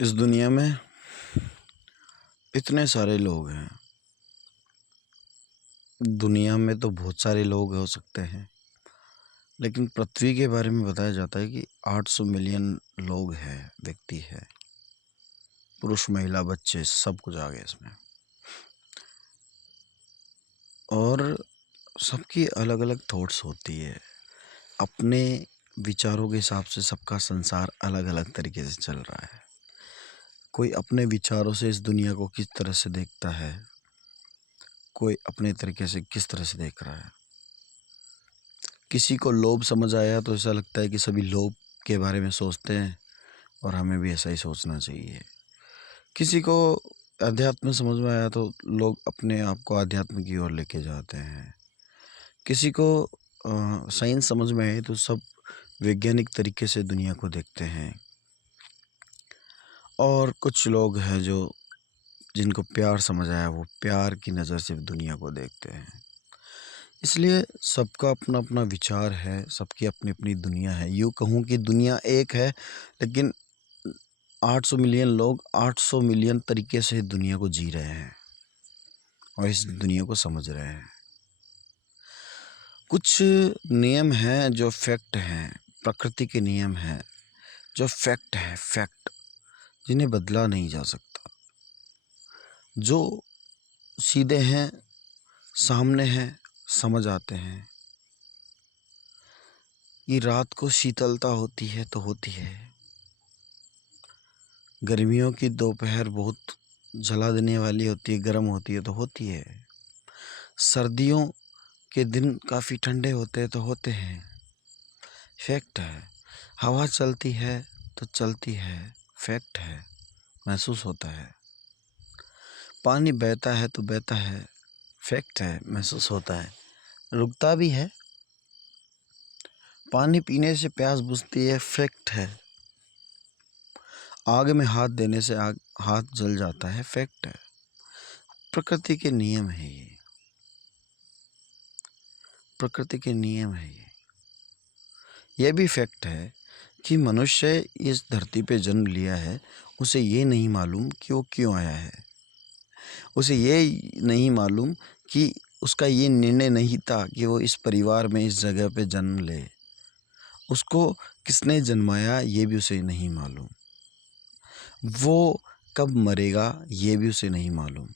इस दुनिया में इतने सारे लोग हैं। दुनिया में तो बहुत सारे लोग हो सकते हैं, लेकिन पृथ्वी के बारे में बताया जाता है कि 800 मिलियन लोग हैं, व्यक्ति है, पुरुष महिला बच्चे सब कुछ आ गए इसमें। और सबकी अलग अलग थॉट्स होती है। अपने विचारों के हिसाब से सबका संसार अलग अलग तरीके से चल रहा है। कोई अपने विचारों से इस दुनिया को किस तरह से देखता है, कोई अपने तरीके से किस तरह से देख रहा है। किसी को लोभ समझ आया तो ऐसा लगता है कि सभी लोभ के बारे में सोचते हैं और हमें भी ऐसा ही सोचना चाहिए। किसी को अध्यात्म समझ में आया तो लोग अपने आप को अध्यात्म की ओर लेके जाते हैं। किसी को साइंस समझ में आए तो सब वैज्ञानिक तरीके से दुनिया को देखते हैं। और कुछ लोग हैं जो जिनको प्यार समझ आया, वो प्यार की नज़र से दुनिया को देखते हैं। इसलिए सबका अपना अपना विचार है, सबकी अपनी अपनी दुनिया है। यूँ कहूँ कि दुनिया एक है, लेकिन 800 मिलियन लोग 800 मिलियन तरीके से दुनिया को जी रहे हैं और इस दुनिया को समझ रहे हैं। कुछ नियम हैं जो फैक्ट हैं, प्रकृति के नियम हैं जो फैक्ट है, फैक्ट जिन्हें बदला नहीं जा सकता, जो सीधे हैं, सामने हैं, समझ आते हैं। ये रात को शीतलता होती है तो होती है, गर्मियों की दोपहर बहुत जला देने वाली होती है, गर्म होती है तो होती है, सर्दियों के दिन काफ़ी ठंडे होते हैं तो होते हैं। फैक्ट है। हवा चलती है तो चलती है, फैक्ट है, महसूस होता है। पानी बहता है तो बहता है, फैक्ट है, महसूस होता है, रुकता भी है। पानी पीने से प्यास बुझती है, फैक्ट है। आग में हाथ देने से हाथ जल जाता है, फैक्ट है। प्रकृति के नियम है ये, प्रकृति के नियम है ये। यह भी फैक्ट है कि मनुष्य इस धरती पे जन्म लिया है, उसे ये नहीं मालूम कि वो क्यों आया है। उसे ये नहीं मालूम कि उसका ये निर्णय नहीं था कि वो इस परिवार में इस जगह पे जन्म ले। उसको किसने जन्माया ये भी उसे नहीं मालूम। वो कब मरेगा ये भी उसे नहीं मालूम।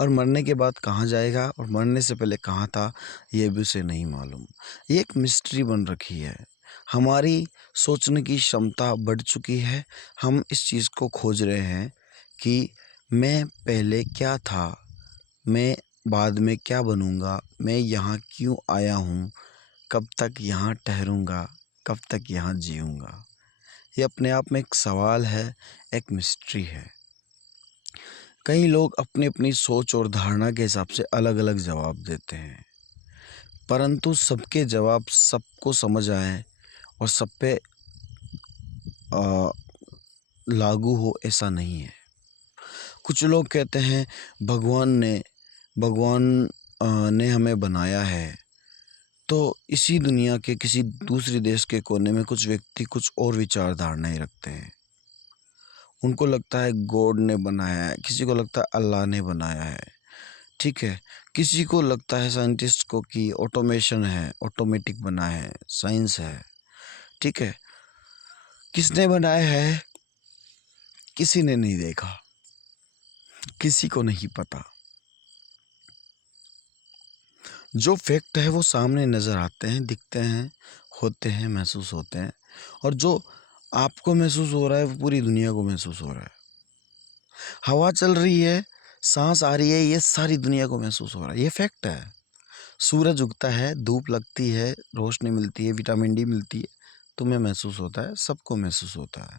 और मरने के बाद कहाँ जाएगा और मरने से पहले कहाँ था ये भी उसे नहीं मालूम। ये एक मिस्ट्री बन रखी है। हमारी सोचने की क्षमता बढ़ चुकी है। हम इस चीज़ को खोज रहे हैं कि मैं पहले क्या था, मैं बाद में क्या बनूंगा, मैं यहाँ क्यों आया हूँ, कब तक यहाँ ठहरूंगा, कब तक यहाँ जीऊँगा। ये अपने आप में एक सवाल है, एक मिस्ट्री है। कई लोग अपनी अपनी सोच और धारणा के हिसाब से अलग अलग जवाब देते हैं, परंतु सबके जवाब सबको समझ आए और सब पे लागू हो ऐसा नहीं है। कुछ लोग कहते हैं भगवान ने हमें बनाया है, तो इसी दुनिया के किसी दूसरे देश के कोने में कुछ व्यक्ति कुछ और विचार धारणाएं रखते हैं। उनको लगता है गॉड ने बनाया है, किसी को लगता है अल्लाह ने बनाया है, ठीक है। किसी को लगता है साइंटिस्ट को कि ऑटोमेशन है, ऑटोमेटिक बना है, साइंस है, ठीक है। किसने बनाया है किसी ने नहीं देखा, किसी को नहीं पता। जो फैक्ट है वो सामने नज़र आते हैं, दिखते हैं, होते हैं, महसूस होते हैं। और जो आपको महसूस हो रहा है वो पूरी दुनिया को महसूस हो रहा है। हवा चल रही है, सांस आ रही है, ये सारी दुनिया को महसूस हो रहा है, ये फैक्ट है। सूरज उगता है, धूप लगती है, रोशनी मिलती है, विटामिन डी मिलती है, तुम्हें महसूस होता है, सबको महसूस होता है।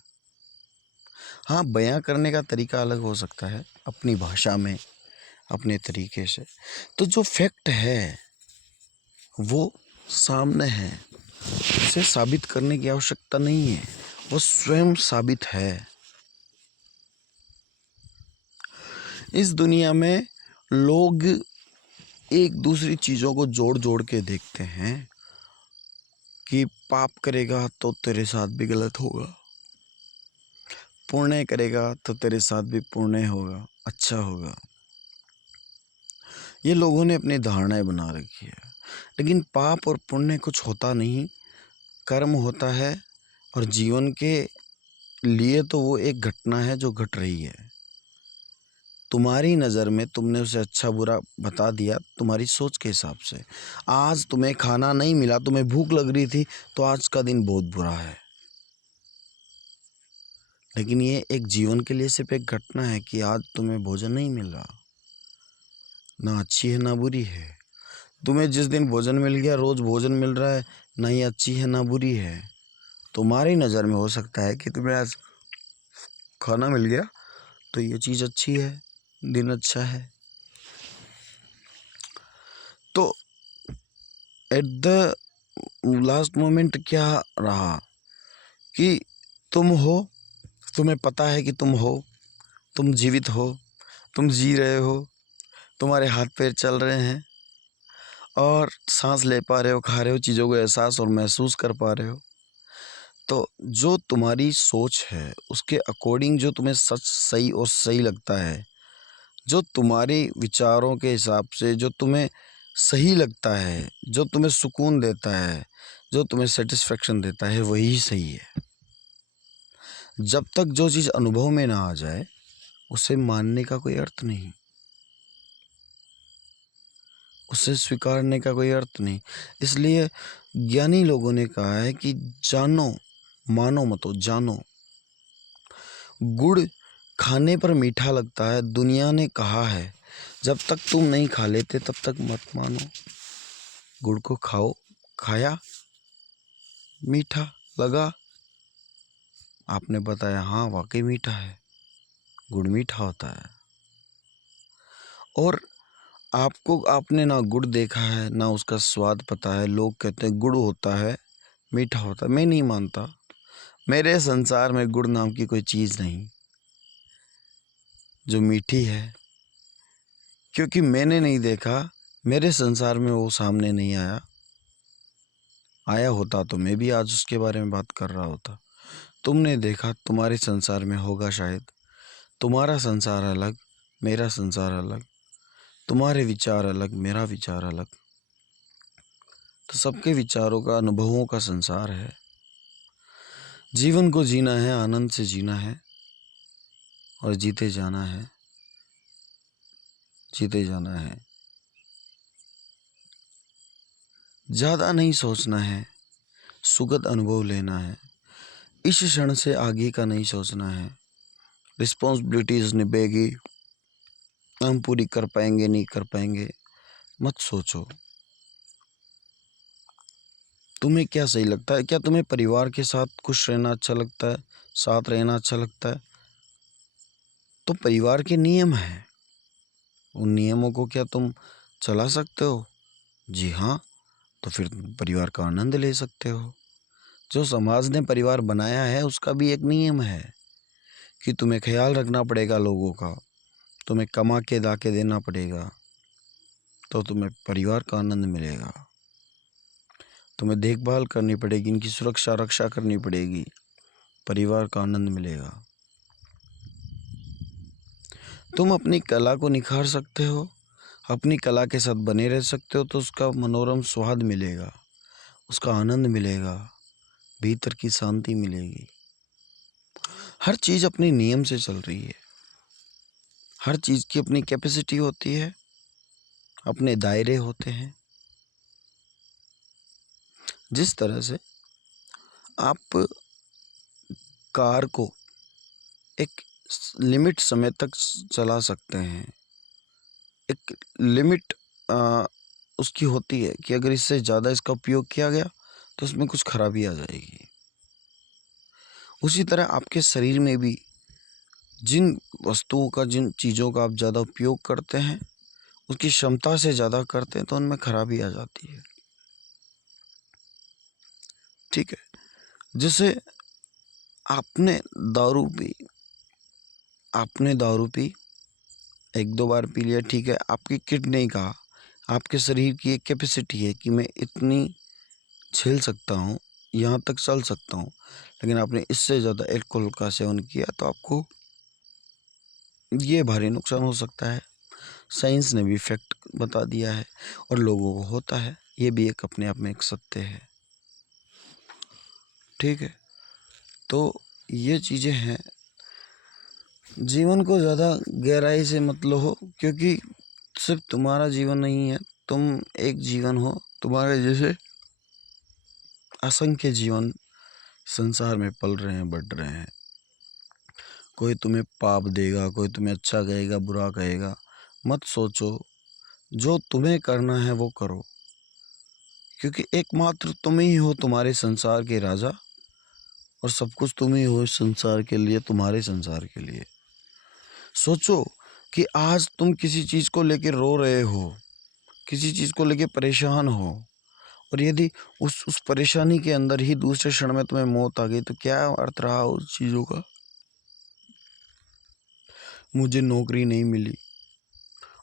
हाँ, बयां करने का तरीका अलग हो सकता है, अपनी भाषा में, अपने तरीके से। तो जो फैक्ट है वो सामने है, उसे साबित करने की आवश्यकता नहीं है, वो स्वयं साबित है। इस दुनिया में लोग एक दूसरी चीज़ों को जोड़ जोड़ के देखते हैं कि पाप करेगा तो तेरे साथ भी गलत होगा, पुण्य करेगा तो तेरे साथ भी पुण्य होगा, अच्छा होगा। ये लोगों ने अपनी धारणाएं बना रखी है, लेकिन पाप और पुण्य कुछ होता नहीं, कर्म होता है। और जीवन के लिए तो वो एक घटना है जो घट रही है। तुम्हारी नज़र में तुमने उसे अच्छा बुरा बता दिया तुम्हारी सोच के हिसाब से। आज तुम्हें खाना नहीं मिला, तुम्हें भूख लग रही थी, तो आज का दिन बहुत बुरा है। लेकिन ये एक जीवन के लिए सिर्फ एक घटना है कि आज तुम्हें भोजन नहीं मिल रहा। ना अच्छी है ना बुरी है। तुम्हें जिस दिन भोजन मिल गया, रोज भोजन मिल रहा है, ना ही अच्छी है ना बुरी है। तुम्हारी नज़र में हो सकता है कि तुम्हें आज खाना मिल गया तो ये चीज़ अच्छी है, दिन अच्छा है। तो एट द लास्ट मोमेंट क्या रहा कि तुम हो, तुम्हें पता है कि तुम हो, तुम जीवित हो, तुम जी रहे हो, तुम्हारे हाथ पैर चल रहे हैं और सांस ले पा रहे हो, खा रहे हो, चीज़ों को एहसास और महसूस कर पा रहे हो। तो जो तुम्हारी सोच है उसके अकॉर्डिंग जो तुम्हें सच सही और सही लगता है, जो तुम्हारे विचारों के हिसाब से जो तुम्हें सही लगता है, जो तुम्हें सुकून देता है, जो तुम्हें सेटिस्फेक्शन देता है, वही सही है। जब तक जो चीज़ अनुभव में ना आ जाए उसे मानने का कोई अर्थ नहीं, उसे स्वीकारने का कोई अर्थ नहीं। इसलिए ज्ञानी लोगों ने कहा है कि जानो, मानो मतो जानो। गुड़ खाने पर मीठा लगता है, दुनिया ने कहा है जब तक तुम नहीं खा लेते तब तक मत मानो। गुड़ को खाओ, खाया, मीठा लगा, आपने बताया हाँ वाकई मीठा है, गुड़ मीठा होता है। और आपने ना गुड़ देखा है ना उसका स्वाद पता है। लोग कहते हैं गुड़ होता है, मीठा होता है। मैं नहीं मानता। मेरे संसार में गुड़ नाम की कोई चीज़ नहीं जो मीठी है, क्योंकि मैंने नहीं देखा, मेरे संसार में वो सामने नहीं आया। आया होता तो मैं भी आज उसके बारे में बात कर रहा होता। तुमने देखा, तुम्हारे संसार में होगा शायद। तुम्हारा संसार अलग, मेरा संसार अलग, तुम्हारे विचार अलग, मेरा विचार अलग। तो सबके विचारों का, अनुभवों का संसार है। जीवन को जीना है, आनंद से जीना है और जीते जाना है, जीते जाना है। ज़्यादा नहीं सोचना है, सुखद अनुभव लेना है। इस क्षण से आगे का नहीं सोचना है। रिस्पॉन्सिबिलिटीज़ निभेगी, हम पूरी कर पाएंगे नहीं कर पाएंगे, मत सोचो। तुम्हें क्या सही लगता है? क्या तुम्हें परिवार के साथ खुश रहना अच्छा लगता है, साथ रहना अच्छा लगता है? तो परिवार के नियम हैं, उन नियमों को क्या तुम चला सकते हो? जी हाँ। तो फिर परिवार का आनंद ले सकते हो। जो समाज ने परिवार बनाया है उसका भी एक नियम है कि तुम्हें ख्याल रखना पड़ेगा लोगों का, तुम्हें कमा के ला के देना पड़ेगा, तो तुम्हें परिवार का आनंद मिलेगा। तुम्हें देखभाल करनी पड़ेगी, इनकी सुरक्षा रक्षा करनी पड़ेगी, परिवार का आनंद मिलेगा। तुम अपनी कला को निखार सकते हो, अपनी कला के साथ बने रह सकते हो, तो उसका मनोरम स्वाद मिलेगा, उसका आनंद मिलेगा, भीतर की शांति मिलेगी। हर चीज़ अपने नियम से चल रही है, हर चीज़ की अपनी कैपेसिटी होती है, अपने दायरे होते हैं। जिस तरह से आप कार को एक लिमिट समय तक चला सकते हैं, एक लिमिट उसकी होती है कि अगर इससे ज़्यादा इसका उपयोग किया गया तो उसमें कुछ खराबी आ जाएगी। उसी तरह आपके शरीर में भी जिन वस्तुओं का, जिन चीज़ों का आप ज़्यादा उपयोग करते हैं, उसकी क्षमता से ज़्यादा करते हैं तो उनमें खराबी आ जाती है। ठीक है। जैसे आपने दारू पी, आपने दारू पी, एक दो बार पी लिया, ठीक है। आपकी किडनी का, आपके शरीर की एक कैपेसिटी है कि मैं इतनी झेल सकता हूँ, यहाँ तक चल सकता हूँ, लेकिन आपने इससे ज़्यादा अल्कोहल का सेवन किया तो आपको ये भारी नुकसान हो सकता है। साइंस ने भी फैक्ट बता दिया है और लोगों को होता है, ये भी एक अपने आप में एक सत्य है। ठीक है, तो ये चीज़ें हैं। जीवन को ज़्यादा गहराई से मत लो, क्योंकि सिर्फ तुम्हारा जीवन नहीं है, तुम एक जीवन हो, तुम्हारे जैसे असंख्य जीवन संसार में पल रहे हैं, बढ़ रहे हैं। कोई तुम्हें पाप देगा, कोई तुम्हें अच्छा कहेगा, बुरा कहेगा। मत सोचो, जो तुम्हें करना है वो करो, क्योंकि एकमात्र तुम ही हो तुम्हारे संसार के राजा, और सब कुछ तुम ही हो इस संसार के लिए, तुम्हारे संसार के लिए। सोचो कि आज तुम किसी चीज़ को लेकर रो रहे हो, किसी चीज़ को लेकर परेशान हो, और यदि उस परेशानी के अंदर ही दूसरे क्षण में तुम्हें मौत आ गई तो क्या अर्थ रहा उस चीज़ों का। मुझे नौकरी नहीं मिली,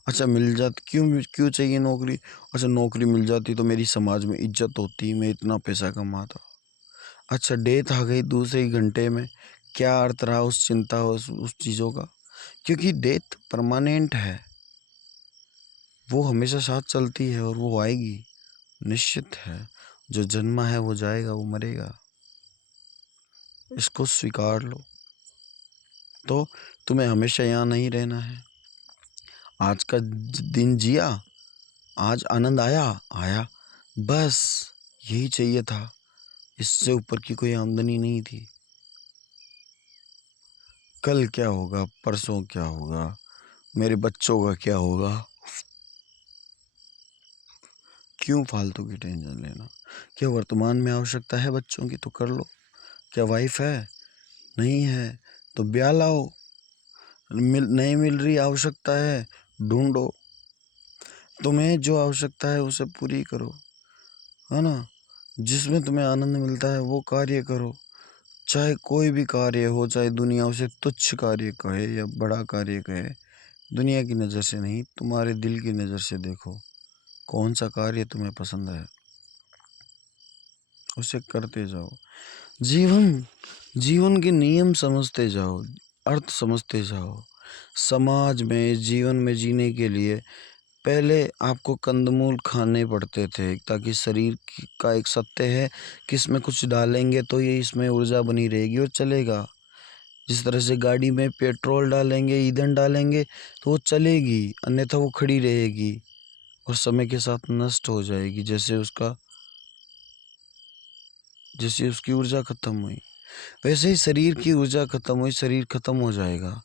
अच्छा मिल जाती, क्यों क्यों चाहिए नौकरी। अच्छा नौकरी मिल जाती तो मेरी समाज में इज्जत होती, मैं इतना पैसा कमाता। अच्छा डेथ आ गई दूसरे ही घंटे में, क्या अर्थ रहा उस चिंता, उस चीज़ों का। क्योंकि डेथ परमानेंट है, वो हमेशा साथ चलती है और वो आएगी, निश्चित है। जो जन्मा है वो जाएगा, वो मरेगा, इसको स्वीकार लो। तो तुम्हें हमेशा यहाँ नहीं रहना है। आज का दिन जिया, आज आनंद आया आया, बस यही चाहिए था। इससे ऊपर की कोई आमदनी नहीं थी। कल क्या होगा, परसों क्या होगा, मेरे बच्चों का क्या होगा, क्यों फालतू की टेंशन लेना। क्या वर्तमान में आवश्यकता है बच्चों की तो कर लो। क्या वाइफ है, नहीं है तो ब्याह लाओ। नहीं मिल रही आवश्यकता है, ढूंढो। तुम्हें जो आवश्यकता है उसे पूरी करो, है ना। जिसमें तुम्हें आनंद मिलता है वो कार्य करो। चाहे कोई भी कार्य हो, चाहे दुनिया उसे तुच्छ कार्य कहे या बड़ा कार्य कहे, दुनिया की नज़र से नहीं, तुम्हारे दिल की नज़र से देखो कौन सा कार्य तुम्हें पसंद है, उसे करते जाओ। जीवन जीवन के नियम समझते जाओ, अर्थ समझते जाओ। समाज में, जीवन में जीने के लिए पहले आपको कंदमूल खाने पड़ते थे, ताकि का एक सत्य है कि इसमें कुछ डालेंगे तो ये इसमें ऊर्जा बनी रहेगी और चलेगा। जिस तरह से गाड़ी में पेट्रोल डालेंगे, ईंधन डालेंगे तो वो चलेगी, अन्यथा वो खड़ी रहेगी और समय के साथ नष्ट हो जाएगी, जैसे उसकी ऊर्जा खत्म हुई। वैसे ही शरीर की ऊर्जा खत्म हुई, शरीर खत्म हो जाएगा।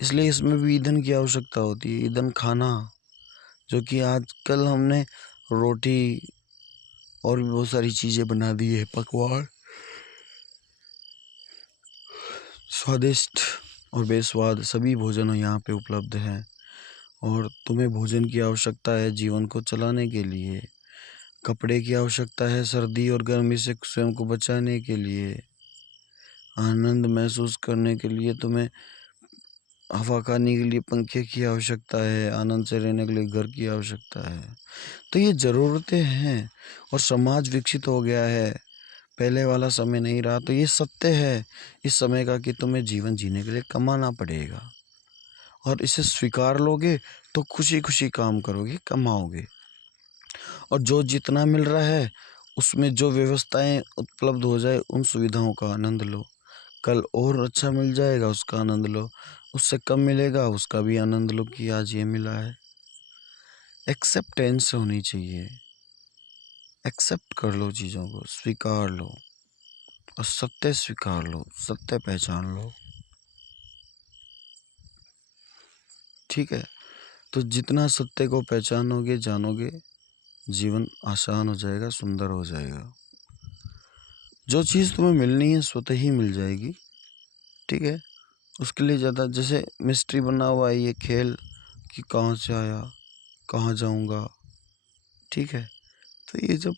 इसलिए इसमें भी ईंधन की आवश्यकता होती है, ईंधन खाना। जो कि आजकल हमने रोटी और भी बहुत सारी चीज़ें बना दी है, पकवान, स्वादिष्ट और बेस्वाद सभी भोजन यहाँ पे उपलब्ध हैं। और तुम्हें भोजन की आवश्यकता है जीवन को चलाने के लिए, कपड़े की आवश्यकता है सर्दी और गर्मी से स्वयं को बचाने के लिए, आनंद महसूस करने के लिए तुम्हें हवा खाने के लिए पंखे की आवश्यकता है, आनंद से रहने के लिए घर की आवश्यकता है। तो ये ज़रूरतें हैं और समाज विकसित हो गया है, पहले वाला समय नहीं रहा। तो ये सत्य है इस समय का कि तुम्हें जीवन जीने के लिए कमाना पड़ेगा, और इसे स्वीकार लोगे तो खुशी खुशी काम करोगे, कमाओगे। और जो जितना मिल रहा है उसमें जो व्यवस्थाएं उपलब्ध हो जाए उन सुविधाओं का आनंद लो। कल और अच्छा मिल जाएगा, उसका आनंद लो। उससे कम मिलेगा, उसका भी आनंद लो कि आज ये मिला है। एक्सेप्टेंस होनी चाहिए, एक्सेप्ट कर लो, चीज़ों को स्वीकार लो और सत्य स्वीकार लो, सत्य पहचान लो। ठीक है, तो जितना सत्य को पहचानोगे, जानोगे, जीवन आसान हो जाएगा, सुंदर हो जाएगा। जो चीज़ तुम्हें मिलनी है स्वतः ही मिल जाएगी। ठीक है, उसके लिए ज़्यादा जैसे मिस्ट्री बना हुआ है ये खेल कि कहाँ से आया, कहाँ जाऊँगा। ठीक है, तो ये जब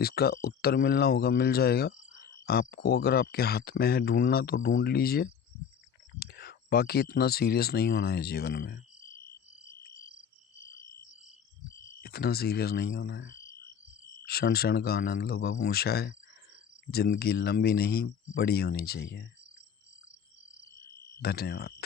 इसका उत्तर मिलना होगा, मिल जाएगा आपको। अगर आपके हाथ में है ढूंढना तो ढूंढ लीजिए, बाकी इतना सीरियस नहीं होना है जीवन में, इतना सीरियस नहीं होना है। क्षण क्षण का आनंद लो, बाबू ऊषा है। ज़िंदगी लंबी नहीं, बड़ी होनी चाहिए। धन्यवाद।